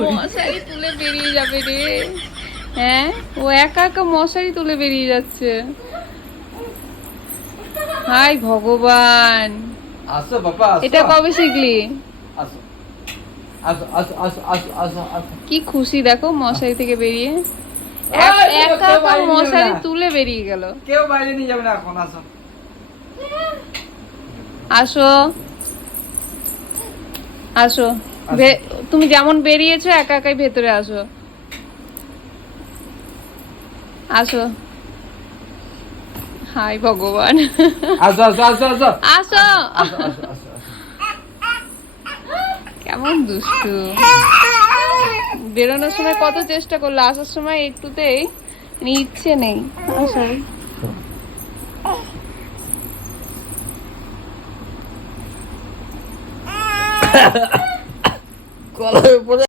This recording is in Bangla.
মশারি তুলে বেরিয়ে যাবে রে। হ্যাঁ, ও একা একা মশারি তুলে বেরিয়ে যাচ্ছে। হাই ভগবান, আসো বাবা, আসো। এটা কবে শিখলি? আসো আসো আসো আসো আসো আসো আসো। কি খুশি দেখো মশারি থেকে বেরিয়ে। এই, একা কেউ একা বাইরে নিয়ে যাবে মশারি না। তুলে বেরিয়ে গেল। কেউ বাইরে নিয়ে যাবে না এখন, আসো। আসো আসো, তুমি যেমন বেরিয়েছো একা একাই ভেতরে আসো। আসো। হাই ভগবান। আসো আসো আসো আসো আসো। আসো আসো আসো। কেমন দুষ্টু। বেরোনোর সময় কত চেষ্টা করলো, আসার সময় একটুতেই ইচ্ছে নেই আসার। কলার উপরে